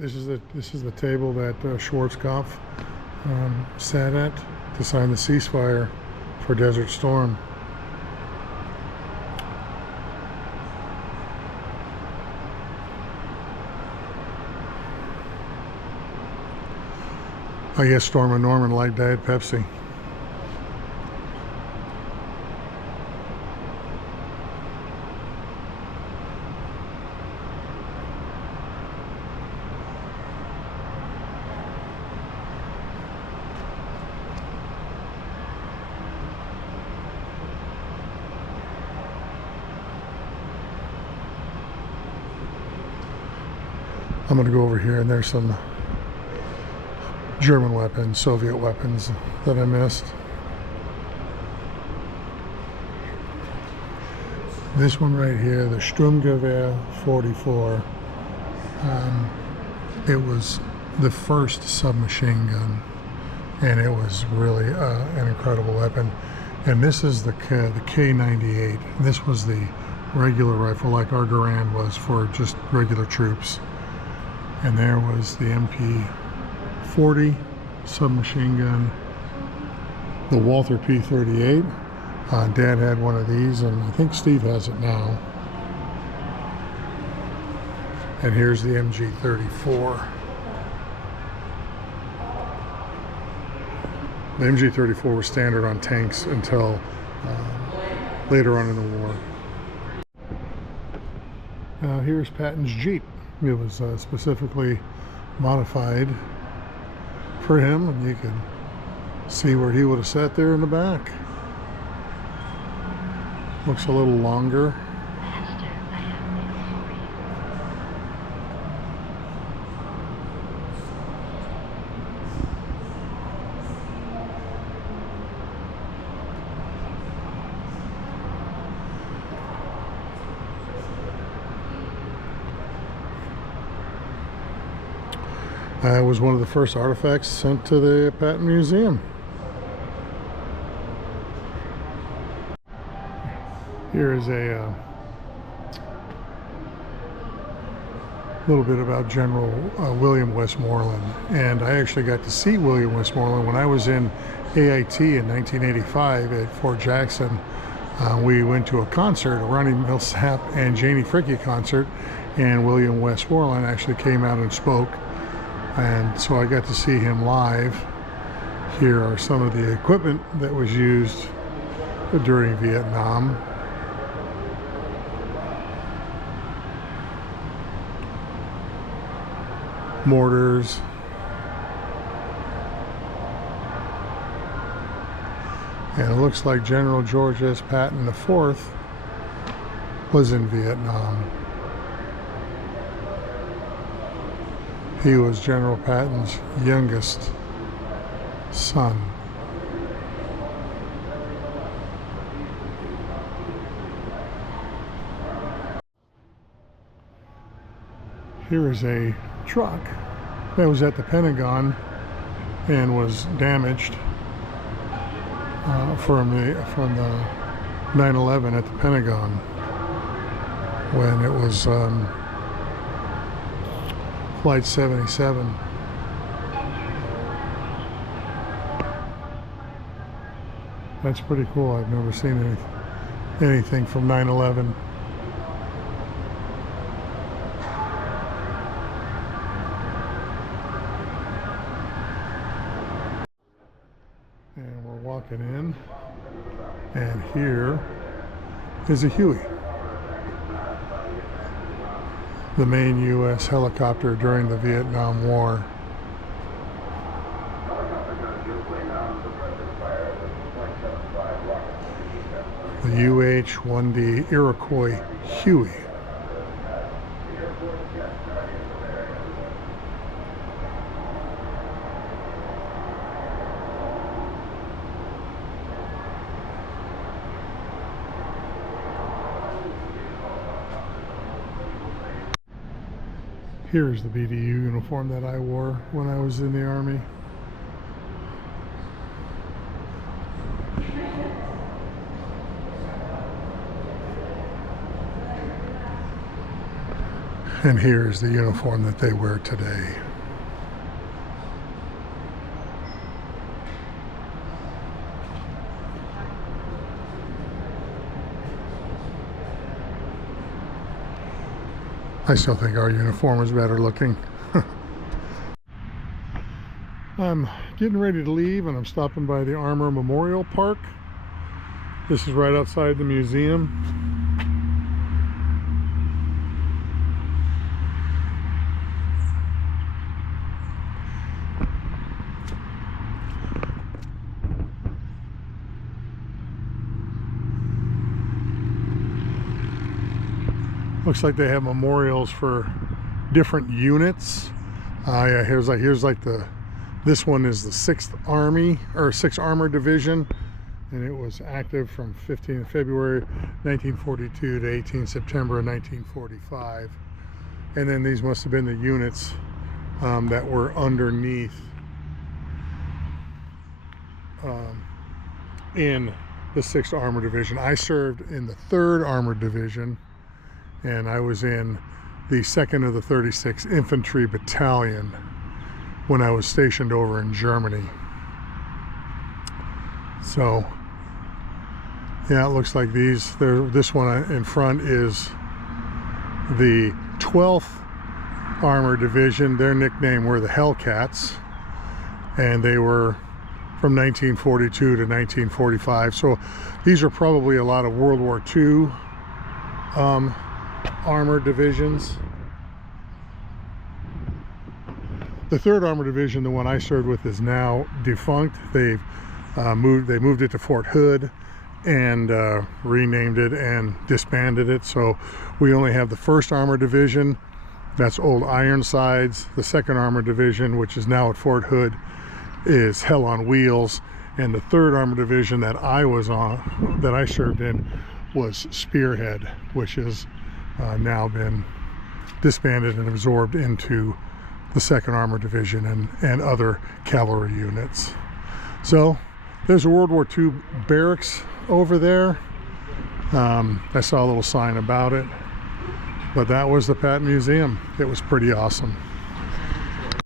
This is the table that Schwarzkopf sat at to sign the ceasefire for Desert Storm. I guess Storm and Norman like Diet Pepsi. I'm going to go over here, and there's some German weapons, Soviet weapons that I missed. This one right here, the Sturmgewehr 44. It was the first submachine gun, and it was really an incredible weapon. And this is the K98. This was the regular rifle, like our Garand was for just regular troops. And there was the MP40 submachine gun, the Walther P38. Dad had one of these, and I think Steve has it now. And here's the MG34. The MG34 was standard on tanks until later on in the war. Now here's Patton's Jeep. It was specifically modified for him, and you can see where he would have sat there in the back. Looks a little longer. It was one of the first artifacts sent to the Patton Museum. Here is a little bit about General William Westmoreland. And I actually got to see William Westmoreland when I was in AIT in 1985 at Fort Jackson. We went to a concert, a Ronnie Milsap and Janie Fricke concert, and William Westmoreland actually came out and spoke. And so I got to see him live. Here are some of the equipment that was used during Vietnam. Mortars. And it looks like General George S. Patton IV was in Vietnam. He was General Patton's youngest son. Here is a truck that was at the Pentagon and was damaged from the 9/11 at the Pentagon when it was Flight 77. That's pretty cool. I've never seen anything from 9/11. And we're walking in, and here is a Huey, the main U.S. helicopter during the Vietnam War. The UH-1D Iroquois Huey. Here's the BDU uniform that I wore when I was in the Army. And here's the uniform that they wear today. I still think our uniform is better looking. I'm getting ready to leave and I'm stopping by the Armor Memorial Park. This is right outside the museum. Looks like they have memorials for different units. Yeah, here's like this one is the 6th Army or 6th Armored Division, and it was active from 15 February 1942 to 18 September 1945. And then these must have been the units that were underneath in the 6th Armored Division. I served in the 3rd Armored Division, and I was in the 2nd of the 36th Infantry Battalion when I was stationed over in Germany. So yeah, it looks like this one in front is the 12th Armored Division. Their nickname were the Hellcats, and they were from 1942 to 1945. So these are probably a lot of World War II armored divisions. The 3rd Armored Division, the one I served with, is now defunct. They moved it to Fort Hood and renamed it and disbanded it. So we only have the 1st Armored Division. That's Old Ironsides. The 2nd Armored Division, which is now at Fort Hood, is Hell on Wheels. And the 3rd Armored Division that I served in, was Spearhead, which has now been disbanded and absorbed into the 2nd Armored Division and other cavalry units. So there's a World War II barracks over there. I saw a little sign about it, but that was the Patton Museum. It was pretty awesome.